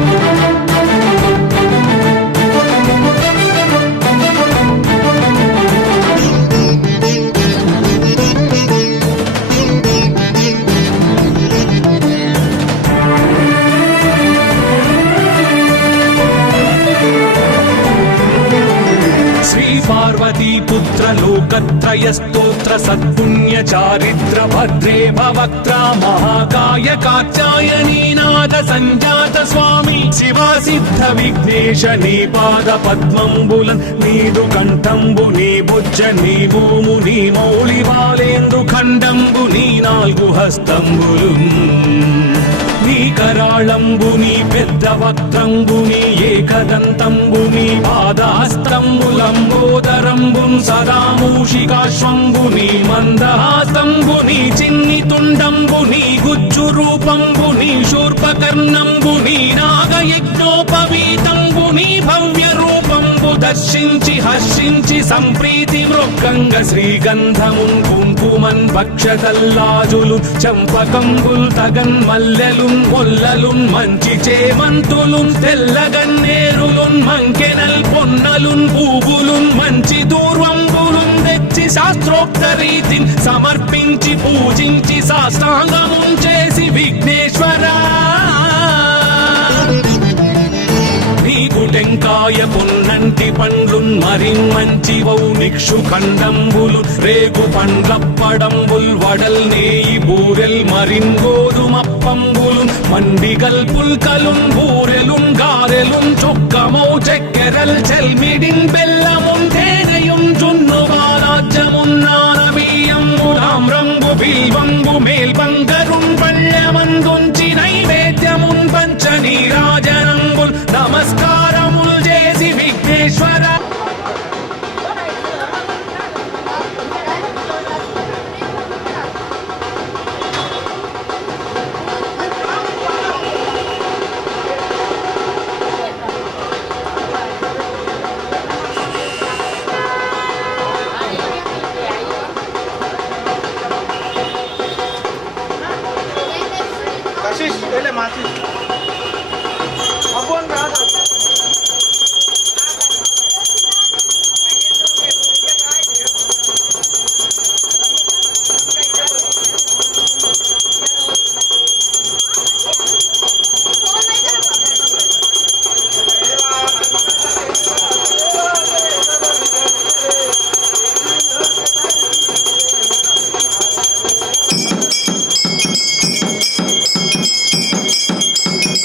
पुत्र लोकत्रय स्तोत्र सत्पुण्य चारित्र भद्रे भवक्त्रा महाकाय कात्यायनी नाद संजात स्वामी शिवा सिद्ध विघ्नेश नी पाद पद्मंबुलन् नीदु कंठंबु नी भुज नी भूमु नी मौళి బాలేందు ఖండంబు నీ నాలుగు హస్తంబులు నీ కరాళంబుని పెద్ద వక్త్రంబుని ఏకదంతంబుని పాదహస్తంబులంబోదరంబున్ సదా మూషికాశ్వంబుని మందహాస్తంబుని చిన్ని తుండంబుని గుజ్జు రూపంబుని శూర్పకర్ణంబుని నాగయజ్ఞోపవీతంబుని భవ్య రూపంబు దర్శించి హర్షించి సంప్రీతి మృక్కంగ శ్రీగంధమున్ కుంకుమన్ భక్షతల్లాజులు చంపకంబుల్ తగన్ మల్లెలున్ మొల్లలున్ మంచి చేమంతులున్ తెల్లగన్నేరులున్ మంకెనల్ పొన్నలున్ పూవులున్ మంచి దూర్వంబులున్ తెచ్చి శాస్త్రోక్త రీతిని సమర్పించి పూజించి సాష్టాంగమున్ చేసి విఘ్నేశ్వరా నీకు టెంకాయ పొన్నంటి పండ్లున్ మరిన్మంచివౌ నిక్షు ఖండంబులు రేగు పండ్లప్పడంబుల్ వడల్ నేయి బూరెల్ మరిన్ గోధుమప్పంబులు మండిగల్ పుల్కలున్ బూరెలున్ గారెలున్ చొక్కమౌ చక్కెరల్ చెల్మిడిన్ బెల్లమున్ తేనెయున్ జున్ను బాలాజ్యమున్ నానబియ్యంబు తామ్రంబు బిల్వంబు మేల్బంగరున్ పళ్ళమందుంచి నైవేద్యమున్ పంచ నీరాజనంబుల్ నమస్కారముల్ చేసి విఘ్నేశ్వర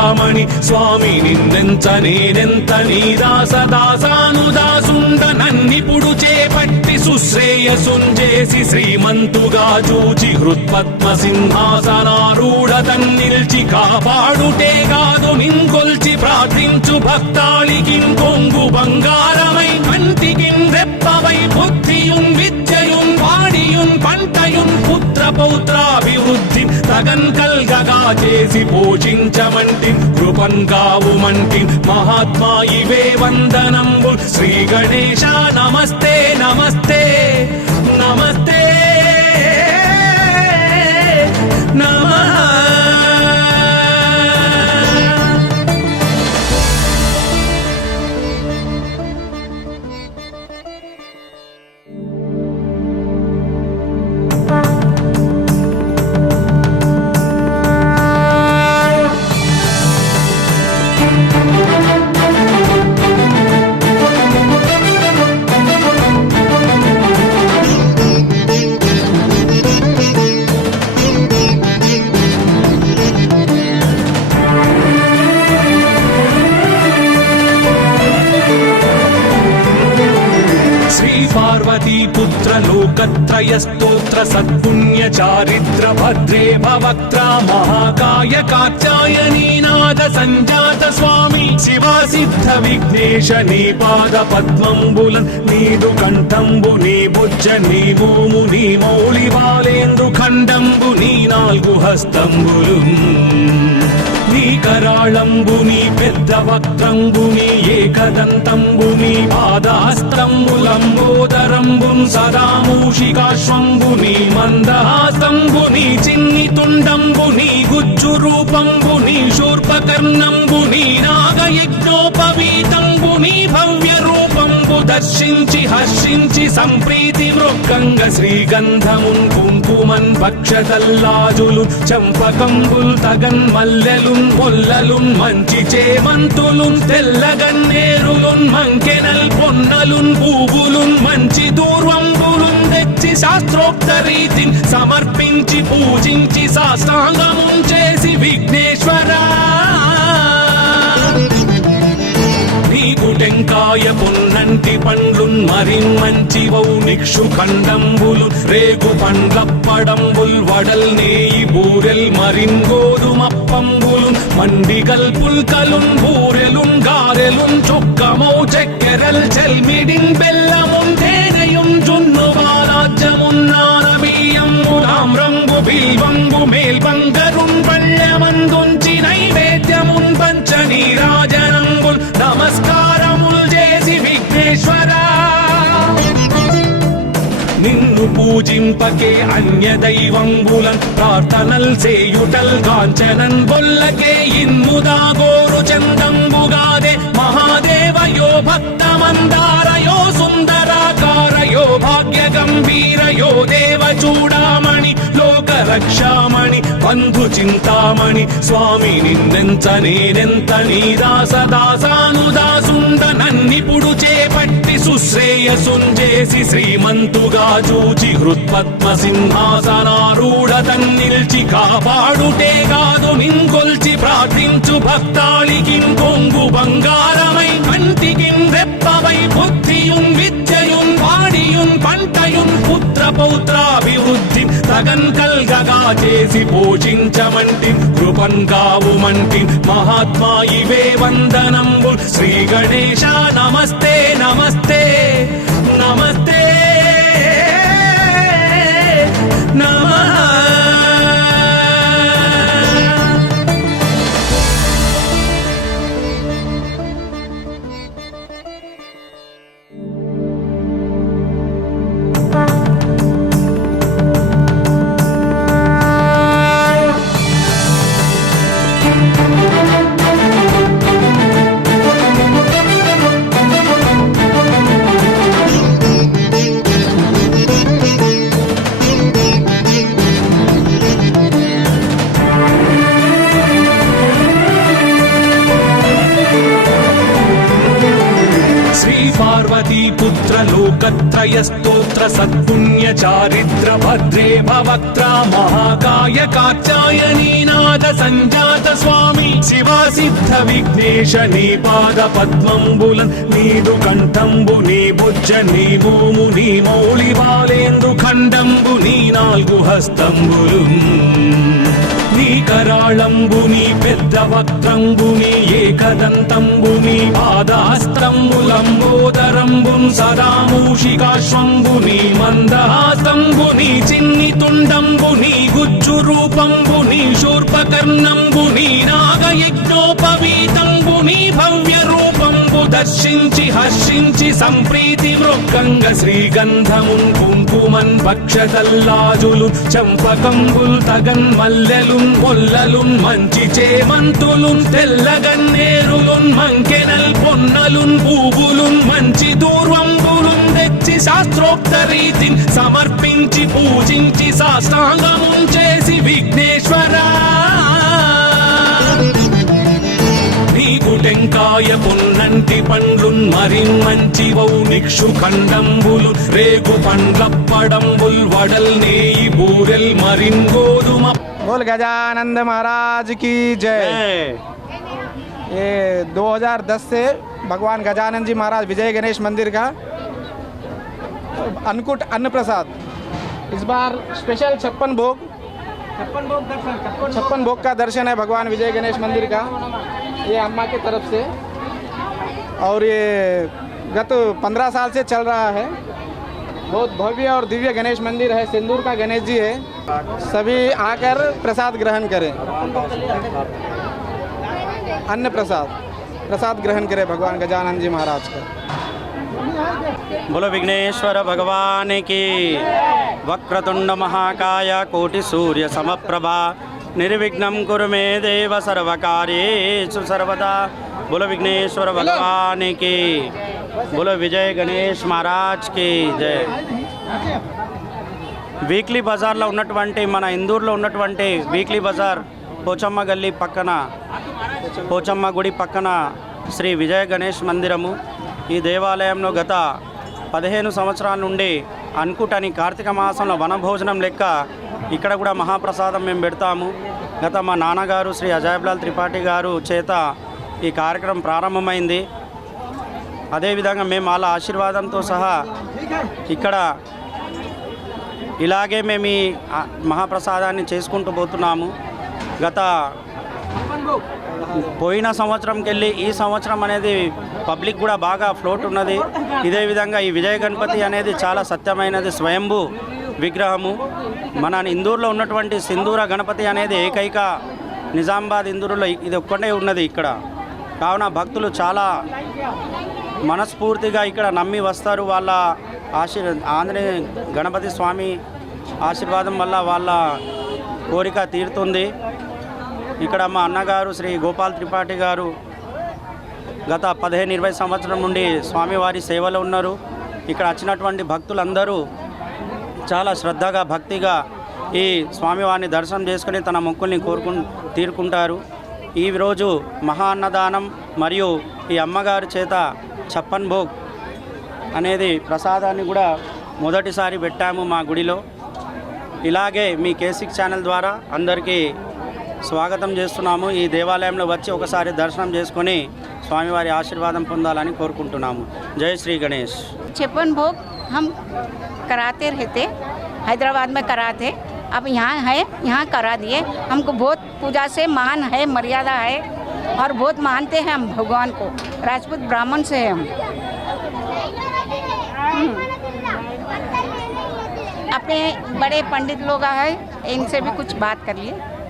చూడామణి స్వామి నిన్నెంత నేనెంత నీ దాసదాసానుదాసుండ నన్నిపుడు చేపట్టి సుశ్రేయసుంజేసి శ్రీమంతుగా చూచి హృత్పద్మ సింహాసనారూఢ తన్నిల్చి కాపాడుటే కాదు నింకొల్చి ప్రార్థించు భక్తాళికి కొంగు బంగారమై కంటికి రెప్పవై బుద్ధియుం విద్యయుం వాడియుం పంటయుం పుత్ర పౌత్రాభివృద్ధి తగన్ కల్గగా చేసి పోషించమంటి కృపన్ కావుమంటి మహాత్మా ఇవే వందనంబు శ్రీ గణేశ నమస్తే నమస్తే నమస్తే నమః. पार्वतीपुत्र लोकत्रय स्तोत्र सत्पुण्य चारित्र भद्रे भवक्त्रा महाकाय कात्यायनी नाद संजात स्वामी शिवा सिद्ध विघ्नेश नी पाद पद्मंबुलन नीदु कंठंबु नी बुज्ज नी भूमु नी मौళి బాలేంద్రు ఖండంబు నీ నాలుగు హస్తంబులు నీ కరాళంబు నీ పెద్ద వక్త్రంబు నీ ఏకదంతంబు నీ పాదహస్తంబులంబోదరంబుం సదా మూషికాశ్వంబు నీ మందహాస్తంబు నీ చిన్ని తుండంబు నీ గుజ్జు రూపంబు నీ శూర్పకర్ణంబు నీ నాగయజ్ఞోపవీతంబు నీ భవ్య రూపంబు దర్శించి హర్షించి సంప్రీతి మృక్కంగ శ్రీగంధమున్ కుంకుమన్ భక్షతల్లాజులు చంపకంబుల్ తగన్ మల్లెలున్ మొల్లలున్ మంచి చేమంతులున్ తెల్లగన్నేరులున్ మంకెనల్ పొన్నలున్ పూవులున్ మంచి దూర్వంబులున్ తెచ్చి శాస్త్రోక్త రీతిని సమర్పించి పూజించి సాష్టాంగమున్ చేసి విఘ్నేశ్వరా నీకు టెంకాయ పొన్నంటి పండ్లున్ మరిన్మంచివౌ నిక్షు ఖండంబులు రేగు పండ్లప్పడంబుల్ వడల్ నేయి బూరెల్ మరిన్ గోధుమప్పంబులు మండిగల్ పుల్కలున్ బూరెలున్ గారెలున్ చుక్కమౌ చెక్కెరల్ చెల్మిడిన్ బెల్లమున్ తేనెయున్ జున్ను బాలాజ్యమున్ నానబియ్యంబు తామ్రంబు బిల్వంబు మేల్బంగరున్ పళ్ళమందుంచి నైవేద్యమున్ పంచనీరాజనంబుల్ నమస్కారముల్ చేసి విఘ్నేశ్వరా నిన్ను పూజింపకే అన్య దైవంబులన్ ప్రార్థనల్ చేయుటల్ కాంచనన్ బొల్లకే ఇన్ముదా గోరు చందంబుగాదే మహాదేవయో భక్తమందారయో సుందరాకారయో భాగ్య గంభీరయో దేవ చూడామణి లోక రక్షామణి బంధు చింతామణి స్వామి నిన్నెంత నేనెంత నీ దాసదాసానుదాసుండ నన్నిపుడు చేపట్టి సుశ్రేయసుంజేసి శ్రీమంతుగా చూచి హృత్పద్మ సింహాసనారూఢ తన్నిల్చి కాపాడుటే కాదు నింకొల్చి ప్రార్థించు భక్తాళికి కొంగు బంగారమై కంటికి రెప్పవై బుద్ధియుం విద్యయుం వాడియుం పంటయుం పుత్ర పౌత్రాభివృద్ధి తగన్ కల్గగా చేసి పోషించమంటి కృపన్ కావుమంటి మహాత్మా ఇవే వందనంబు శ్రీ గణేశ నమస్తే నమస్తే నమస్తే నమః. पार्वतीपुत्र लोकत्रय स्तोत्र स्तोत्र सत्पुण्य चारित्र भद्रे भवक्त्रा महाकाय कात्यायनी नाद संजात स्वामी शिवा सिद्ध विघ्नेश नी पाद पद्मंबुलन् नीदु कंठंबु नी भुज नी भूमु नी मौళి బాలేందు ఖండంబు నీ నాలుగు హస్తంబులు నీ కరాళంబుని పెద్ద వక్త్రంబుని ఏకదంతంబుని పాదాస్తంబులంబోదరంబున్ సదా మూషికాశ్వంబుని మందహాస్తంబుని చిన్ని తుండంబుని గుజ్జు రూపంబుని శూర్పకర్ణంబుని నాగయజ్ఞోపవీతంబుని భవ్య రూపంబు దర్శించి హర్షించి సంప్రీతి మృక్కంగ శ్రీగంధమున్ కుంకుమన్ భక్షతల్లాజులు చంపకంబుల్ తగన్ మల్లెలున్ మొల్లలున్ మంచి చేమంతులున్ తెల్లగన్నేరులున్ మంకెనల్ పొన్నలున్ పూవులున్ మంచి దూర్వంబులున్ తెచ్చి శాస్త్రోక్త రీతిని సమర్పించి పూజించి సాష్టాంగమున్ చేసి విఘ్నేశ్వరా నీకు టెంకాయ పొన్నంటి పండ్లున్ మరిన్ మంచి వౌ నిక్షు ఖండంబులు రేగు పండ్లప్పడంబుల్ వడల్ నేయి బూరెల్ మరిన్ గోధుమ बोल गजानंद महाराज की जय। ये 2010 से भगवान गजानंद जी महाराज विजय गणेश मंदिर का अन्नकूट अन्न प्रसाद इस बार स्पेशल 56 भोग का दर्शन है भगवान विजय गणेश मंदिर का, ये अम्मा की तरफ से। और ये गत 15 साल से चल रहा है। बहुत भव्य और दिव्य गणेश मंदिर है, सिंदूर का गणेश जी है। सभी आकर प्रसाद ग्रहण करें, अन्न प्रसाद ग्रहण करें भगवान गजानंद जी महाराज का। बोलो विघ्नेश्वर भगवान की। वक्रतुंड महाकाय कोटि सूर्य समप्रभा निर्विघ्नं कुरु मे देव सर्वकार्येषु सर्वदा। बोलो विघ्नेश्वर भगवान की। बोलो विजय गणेश महाराज की जय। వీక్లీ బజార్లో ఉన్నటువంటి మన ఇందూరులో ఉన్నటువంటి వీక్లీ బజార్ పోచమ్మ గల్లీ పక్కన పోచమ్మ గుడి పక్కన శ్రీ విజయ గణేష్ మందిరము. ఈ దేవాలయంలో గత 15 సంవత్సరాల నుండి అన్కుట్ అని కార్తీక మాసంలో వనభోజనం లెక్క ఇక్కడ కూడా మహాప్రసాదం మేము పెడతాము. గత మా నాన్నగారు శ్రీ అజయబ్లాల్ త్రిపాఠి గారు చేత ఈ కార్యక్రమం ప్రారంభమైంది. అదేవిధంగా మేము వాళ్ళ ఆశీర్వాదంతో సహా ఇక్కడ ఇలాగే మేము ఈ మహాప్రసాదాన్ని చేసుకుంటూ పోతున్నాము. గత పోయిన సంవత్సరంకి వెళ్ళి ఈ సంవత్సరం అనేది పబ్లిక్ కూడా బాగా ఫ్లోట్ ఉన్నది. ఇదే విధంగా ఈ విజయ గణపతి అనేది చాలా సత్యమైనది, స్వయంభూ విగ్రహము. మన ఇందూరులో ఉన్నటువంటి సింధూర గణపతి అనేది ఏకైక నిజామాబాద్ ఇందూరులో ఇది ఒక్కటే ఉన్నది ఇక్కడ. కావున భక్తులు చాలా మనస్ఫూర్తిగా ఇక్కడ నమ్మి వస్తారు. వాళ్ళ ఆంజనేయ గణపతి స్వామి ఆశీర్వాదం వల్ల వాళ్ళ కోరిక తీరుతుంది. ఇక్కడ మా అన్నగారు శ్రీ గోపాల్ త్రిపాఠి గారు గత 15-20 సంవత్సరం నుండి స్వామివారి సేవలో ఉన్నారు. ఇక్కడ వచ్చినటువంటి భక్తులందరూ చాలా శ్రద్ధగా భక్తిగా ఈ స్వామివారిని దర్శనం చేసుకుని తన మొక్కుల్ని తీరుకుంటారు. ఈరోజు మహా అన్నదానం మరియు ఈ అమ్మగారి చేత 56 భోగ్ అనేది ప్రసాదాన్ని కూడా మొదటిసారి పెట్టాము మా గుడిలో. ఇలాగే మీ K6 ఛానల్ ద్వారా అందరికీ స్వాగతం చేస్తున్నాము. ఈ దేవాలయంలో వచ్చి ఒకసారి దర్శనం చేసుకొని స్వామివారి ఆశీర్వాదం పొందాలని కోరుకుంటున్నాము. జై శ్రీ గణేష్। 56 भोग हम कराते रहते, हैदराबाद में कराते, अब यहाँ है, यहाँ करा दिए। हमको बहुत पूजा से मान है, मर्यादा है और बहुत मानते हैं हम भगवान को। राजपूत ब्राह्मण से है हम। अपने बड़े पंडित लोग आए, इनसे भी कुछ बात कर लिए।